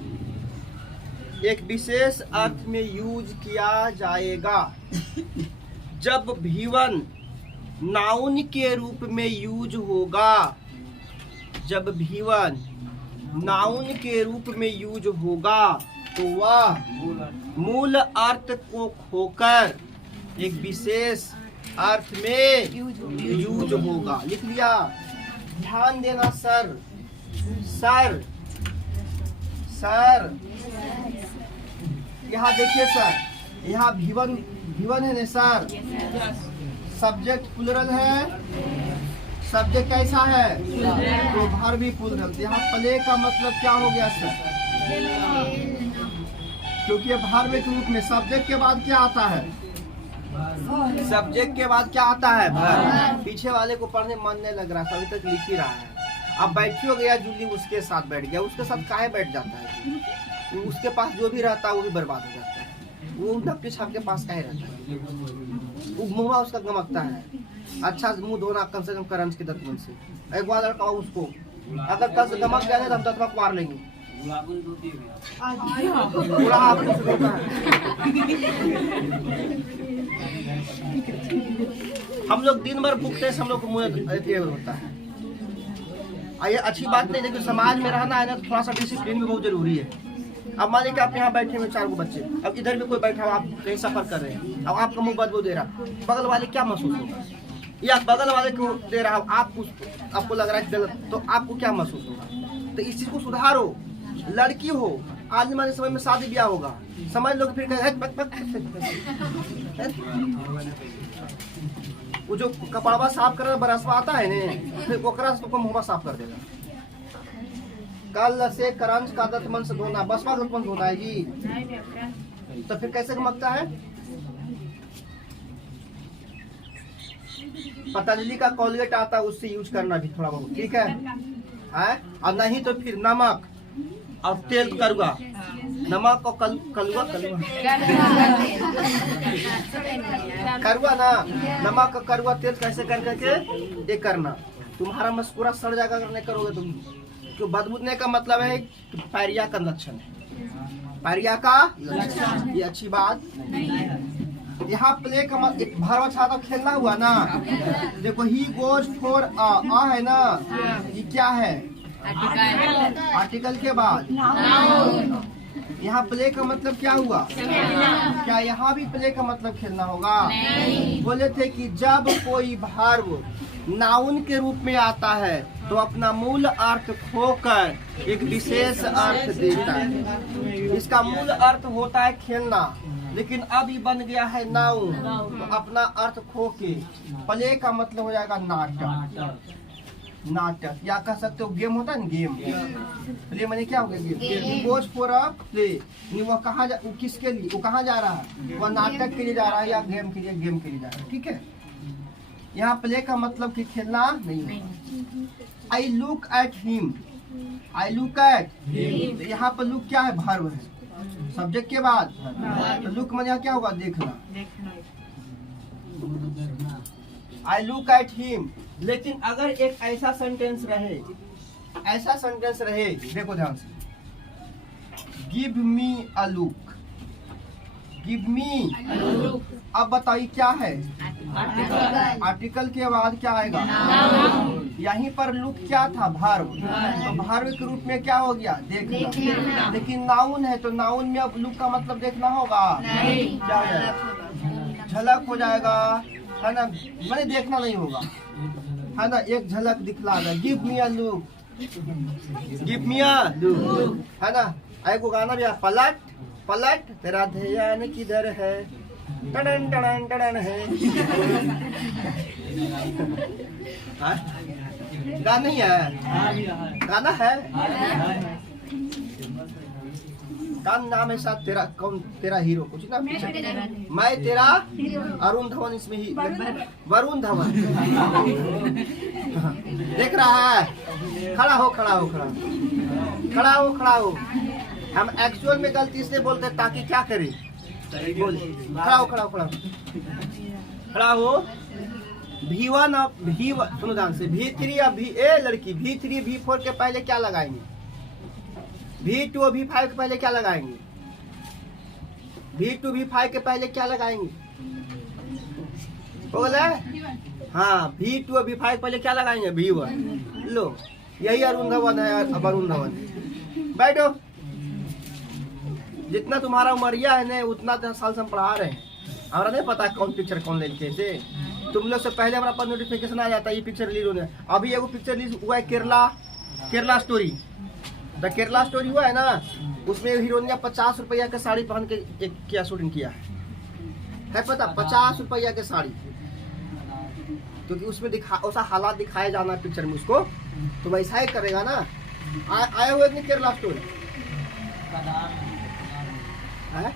एक विशेष अर्थ में यूज किया जाएगा। जब V1 नाउन के रूप में यूज होगा, जब V1 नाउन के रूप में यूज होगा तो वह मूल अर्थ को खोकर एक विशेष अर्थ में यूज होगा। लिख लिया, ध्यान देना सर, सर, सर, यहाँ देखिए सर, यहाँ V1 है ना सर, सब्जेक्ट प्लूरल है, सब्जेक्ट कैसा है तो वर्ब भी प्लूरल। यहाँ प्ले का मतलब क्या हो गया सर? क्योंकि ये वर्ब के रूप में सब्जेक्ट के बाद क्या आता है? सब्जेक्ट के बाद क्या आता है? वर्ब। पीछे वाले को पढ़ने मन नहीं लग रहा, अभी तक लिख ही रहा है। अब बैठी हो गया जूली, उसके साथ बैठ गया, उसके साथ काहे बैठ जाता है? उसके पास जो भी रहता है वो भी बर्बाद हो जाता है। वो नक्की छाप के पास काहे रहता है? वो मुँह उसका गमकता है। अच्छा मुंह धोना कम से कम करंज के दतमन से। एक बार लड़का उसको अगर कल से गमक गया तो हम दतमक मार लेंगे। पूरा आपको होता है। हम लोग दिन भर भूखते हैं, हम लोग को मुँह होता है। ये अच्छी बात नहीं, लेकिन समाज में रहना है ना तो थोड़ा सा डिसिप्लिन भी बहुत जरूरी है। अब मान लीजिए आप यहाँ बैठे हुए 4 बच्चे, अब इधर भी कोई बैठा हो, आप कहीं सफर कर रहे हैं, अब आपका मुंह बदबू दे रहा, बगल वाले क्या महसूस होगा? या बगल वाले को दे रहा हो, आपको लग रहा है गलत, तो आपको क्या महसूस होगा? तो इस चीज को सुधारो। लड़की हो, आने वाले समय में शादी ब्याह होगा, समझ लो फिर वो जो कपड़वा साफ कर बरसवा आता है ने, फिर ओकरा से मुंह साफ कर देगा। कल से करंज का दतमन से धोना, बसवा दतमन धोना है जी, तो फिर कैसे गमकता है? पतंजलि का कोलगेट आता है, उससे यूज करना भी थोड़ा बहुत, ठीक है? और नहीं तो फिर नमक और तेल करुआ, नमक और कलुआ करुआ ना, नमक और करुआ तेल कैसे कर करके ये करना। तुम्हारा मस्कुरा सड़ जाएगा अगर नहीं करोगे तुम। तो बदबूदने का मतलब है कि पायरिया का लक्षण है, पायरिया का लक्षण, ये अच्छी बात नहीं है। यहाँ प्ले का मतलब एक भरवा छाता खेलना हुआ ना, देखो ही गोज फॉर आ है ना, ये क्या है? आर्टिकल के बाद यहाँ प्ले का मतलब क्या हुआ? क्या यहाँ भी प्ले का मतलब खेलना होगा? बोले थे कि जब कोई वर्ब नाउन के रूप में आता है तो अपना मूल अर्थ खोकर एक विशेष अर्थ देता है। इसका मूल अर्थ होता है खेलना, लेकिन अब ये बन गया है नाउन, तो अपना अर्थ खो के प्ले का मतलब हो जाएगा नाटक। नाटक या कह सकते हो गेम होता है ना, गेम। प्ले मैंने क्या हो गया, game. Goes for a play, वो कहाँ जा, वो किसके लिए, वो कहाँ जा रहा है, वो नाटक के लिए जा रहा है या गेम के लिए, गेम के लिए जा रहा है। ठीक है, यहाँ प्ले का मतलब कि खेलना नहीं है। I look at him, I look at, यहाँ पर लुक क्या है, वर्ब है, सब्जेक्ट के बाद। तो लुक में यहाँ क्या होगा, देखना। I look at him. लेकिन अगर एक ऐसा सेंटेंस रहे, ऐसा सेंटेंस रहे, देखो ध्यान से, give me a look, give मी। अब बताइए क्या है, आर्टिकल के बाद क्या आएगा, यहीं पर लुक क्या था, वर्ब। तो वर्ब के रूप में क्या हो गया, देखना। लेकिन नाउन है, तो नाउन में अब लुक का मतलब देखना होगा, क्या हो जाएगा, झलक हो जाएगा, है ना, मैंने देखना नहीं होगा, है ना, एक झलक दिखला दे। Give me a look, give me a look, है ना। एक गाना भी है, पलट पलट तेरा ध्यान किधर है, टड़न टड़न टड़न है। गाना नहीं है, गाना है, का नाम है साथ तेरा, कौन तेरा हीरो, कुछ ना, मैं तेरा, अरुण धवन इसमें ही, वरुण धवन। देख रहा है, खड़ा हो खड़ा हो खड़ा खड़ा हो खड़ा हो। हम एक्चुअल में गलती इसलिए बोलते हैं ताकि क्या करे, बोल, खड़ा हो खड़ा हो खड़ा हो खड़ा हो। V1 और V1, सुनो ध्यान से, V3 या लड़की V3 V4 के पहले क्या लगाएंगे, V2 और V5 के पहले क्या लगाएंगे, V2 V5 के पहले क्या लगाएंगे, बोले, हाँ, V2 और V5 के पहले क्या लगाएंगे, V1। लो, यही अरुण धवन है, अब अरुण धवन। बैठो, जितना तुम्हारा उमरिया है ना, उतना साल से हम पढ़ा रहे हैं, हमारा नहीं पता कौन पिक्चर कौन लेके से। तुम लोग से पहले हमारा पर नोटिफिकेशन आ जाता है, ये पिक्चर रिलीज होने। अभी एगो पिक्चर रिलीज हुआ है, Kerala story. The Kerala story हुआ है ना, उसमें हीरोइनिया 50 रुपया के साड़ी पहन के एक क्या शूटिंग किया है पता, 50 रुपया के साड़ी, क्योंकि उसमें ऐसा हालात दिखाया जाना है पिक्चर में उसको, तो वैसा ही करेगा ना। आए हुए नहीं केरला स्टोरी है,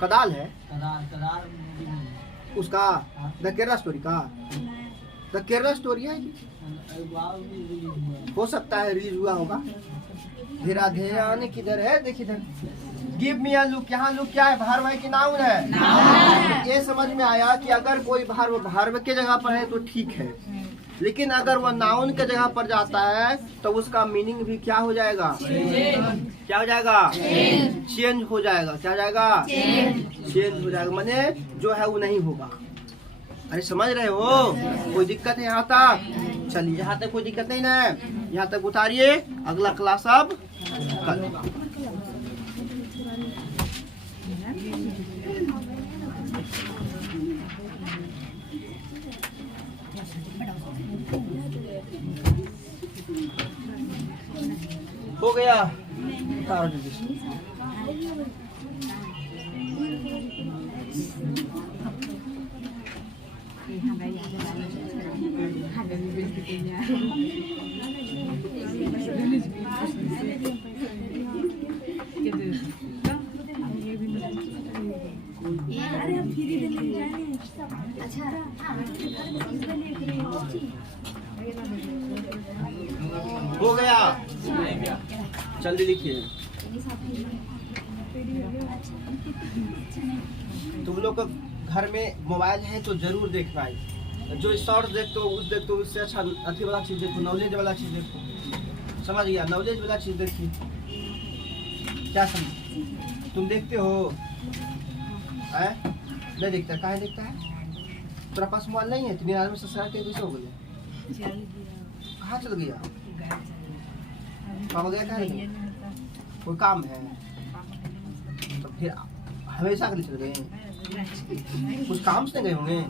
कदाल है उसका, द केरला स्टोरी का, द केरला स्टोरी है, हो सकता है रिलीज हुआ होगा। धीरा ध्यान किधर है, देखिए इधर, गिव मी अ लुक, यहाँ लुक क्या है, वर्ब है कि नाउन है, ये समझ में आया कि अगर कोई वर्ब के जगह पर है तो ठीक है, लेकिन अगर वह नाउन के जगह पर जाता है तो उसका मीनिंग भी क्या हो जाएगा, क्या हो जाएगा, चेंज हो जाएगा। क्या हो जाएगा, चेंज हो जाएगा, माने जो है वो नहीं होगा। अरे समझ रहे हो, कोई दिक्कत है यहाँ तक, चलिए यहाँ तक कोई दिक्कत नहीं ना, यहाँ तक उतारिए, अगला क्लास अब कल। हो गया, हो गया, जल्दी लिखिए। तुम लोग का घर में मोबाइल है तो जरूर देखना है, जो शॉर्ट देखते हो उस देखते हो, उससे अच्छा अच्छी वाला चीज देखो, नॉलेज वाला चीज देखो, समझ गया, नॉलेज वाला चीज देखिए। क्या समझ, तुम देखते हो नहीं देखता, काहे देखता है, तेरा पास मोबाइल नहीं है, 3 आदमी से सराके कैसे हो गया, कहाँ चल गया, पापा गया कहाँ, कोई काम है, तो फिर हमेशा के लिए चल गए, कुछ काम से गए होंगे,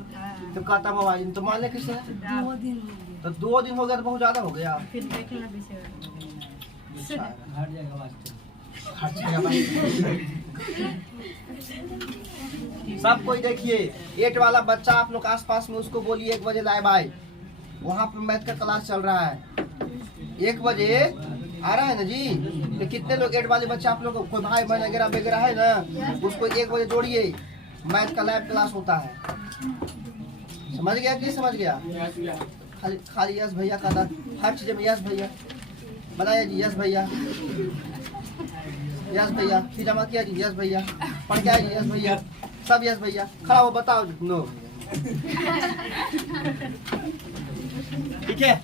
तो कहता मोबाइल तो मान ले किससे, 2 दिन, तो 2 दिन हो गया तो बहुत ज्यादा हो गया, फिर सब कोई देखिए, 8 वाला बच्चा आप लोग आसपास में उसको बोलिए 1 बजे लाइव आए, वहाँ पर मैथ का क्लास चल रहा है। 1 बजे आ रहा है ना जी। तो कितने लोग 8 वाले बच्चे आप लोग, कोई भाई बहन वगैरह वगैरह है ना, उसको 1 बजे जोड़िए, मैथ का लाइव क्लास होता है। समझ गया कि समझ गया? खाली यस भैया का था, हर चीज में यस भैया बताया जी, यस भैया, यस भैया, फिर जमा किया जी, यस भैया, पढ़ के आया जी, यस भैया, सब यस भैया। खड़ा हो बताओ नो। ठीक है,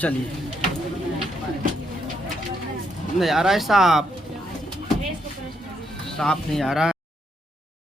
चलिए। नहीं आ रहा है साफ नहीं आ रहा है।